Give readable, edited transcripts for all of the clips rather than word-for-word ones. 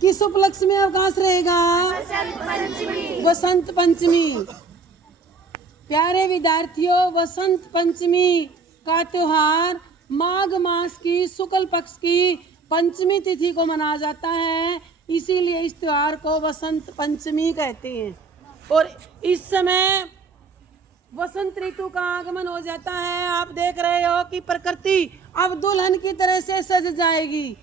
किस उपलक्ष्य में अवकाश रहेगा? वसंत पंचमी। प्यारे विद्यार्थियों, वसंत पंचमी का त्योहार माघ मास की शुक्ल पक्ष की पंचमी तिथि को मनाया जाता है, इसीलिए इस त्योहार को वसंत पंचमी कहते हैं। और इस समय वसंत ऋतु का आगमन हो जाता है। आप देख रहे हो कि प्रकृति अब दुल्हन की तरह से सज जाएगी।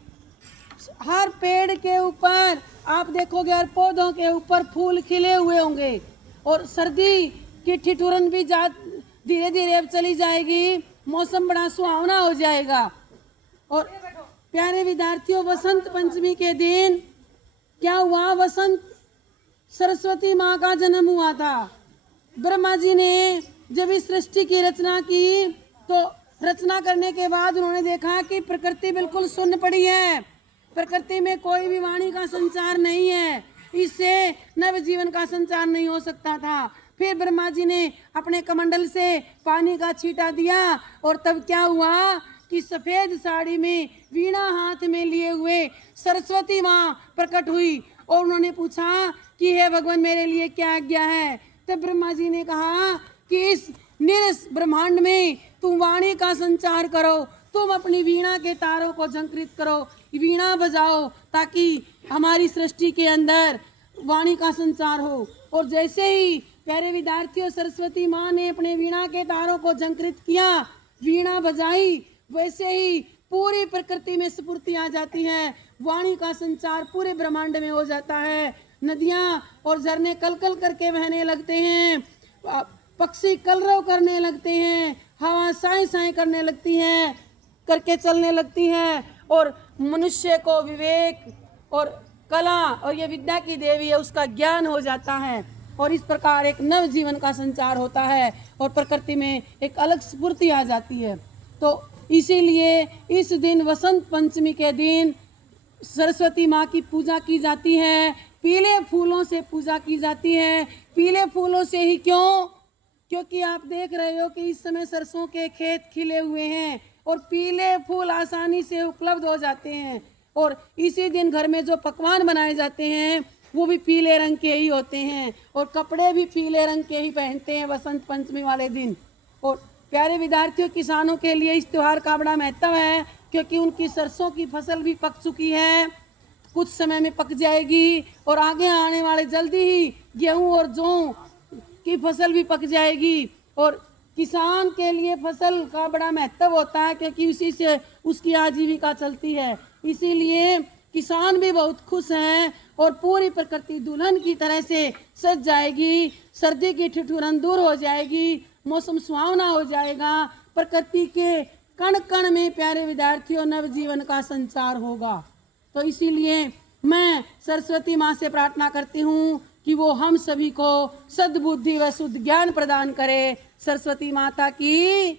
हर पेड़ के ऊपर आप देखोगे, हर पौधों के ऊपर फूल खिले हुए होंगे और सर्दी की ठिठुरन भी धीरे धीरे अब चली जाएगी, मौसम बड़ा सुहावना हो जाएगा। और प्यारे विद्यार्थियों, वसंत पंचमी के दिन क्या हुआ? वसंत सरस्वती माँ का जन्म हुआ था। ब्रह्मा जी ने जब इस सृष्टि की रचना की तो रचना करने के बाद उन्होंने देखा कि प्रकृति बिल्कुल सुन्न पड़ी है, प्रकृति में कोई भी वाणी का संचार नहीं है, इससे नव जीवन का संचार नहीं हो सकता था। फिर ब्रह्मा जी ने अपने कमंडल से पानी का छींटा दिया और तब क्या हुआ कि सफेद साड़ी में वीणा हाथ में लिए हुए सरस्वती माँ प्रकट हुई और उन्होंने पूछा कि हे भगवान, मेरे लिए क्या आज्ञा है? तब ब्रह्मा जी ने कहा कि इस निरस ब्रह्मांड में तुम वाणी का संचार करो, तुम अपनी वीणा के तारों को झंकृत करो, वीणा बजाओ ताकि हमारी सृष्टि के अंदर वाणी का संचार हो। और जैसे ही प्यारे विद्यार्थियों सरस्वती माँ ने अपने वीणा के तारों को झंकृत किया, वीणा बजाई, वैसे ही पूरी प्रकृति में स्फूर्ति आ जाती है, वाणी का संचार पूरे ब्रह्मांड में हो जाता है। नदियाँ और झरने कलकल करके बहने लगते हैं, पक्षी कलरव करने लगते हैं, हवा साए साए करने लगती है, करके चलने लगती है और मनुष्य को विवेक और कला और ये विद्या की देवी है उसका ज्ञान हो जाता है और इस प्रकार एक नव जीवन का संचार होता है और प्रकृति में एक अलग स्फूर्ति आ जाती है। तो इसीलिए इस दिन वसंत पंचमी के दिन सरस्वती माँ की पूजा की जाती है, पीले फूलों से पूजा की जाती है। पीले फूलों से ही क्यों? क्योंकि आप देख रहे हो कि इस समय सरसों के खेत खिले हुए हैं और पीले फूल आसानी से उपलब्ध हो जाते हैं और इसी दिन घर में जो पकवान बनाए जाते हैं वो भी पीले रंग के ही होते हैं और कपड़े भी पीले रंग के ही पहनते हैं वसंत पंचमी वाले दिन। और प्यारे विद्यार्थियों, किसानों के लिए इस त्योहार का बड़ा महत्व है क्योंकि उनकी सरसों की फसल भी पक चुकी है, कुछ समय में पक जाएगी और आगे आने वाले जल्दी ही गेहूं और जौ की फसल भी पक जाएगी। और किसान के लिए फसल का बड़ा महत्व होता है क्योंकि उसी से उसकी आजीविका चलती है, इसीलिए किसान भी बहुत खुश हैं और पूरी प्रकृति दुल्हन की तरह से सज जाएगी, सर्दी की ठिठुरन दूर हो जाएगी, मौसम सुहावना हो जाएगा, प्रकृति के कण कण में प्यारे विद्यार्थियों नव जीवन का संचार होगा। तो इसीलिए मैं सरस्वती माँ से प्रार्थना करती हूँ कि वो हम सभी को सद्बुद्धि व शुद्ध ज्ञान प्रदान करे। सरस्वती माता की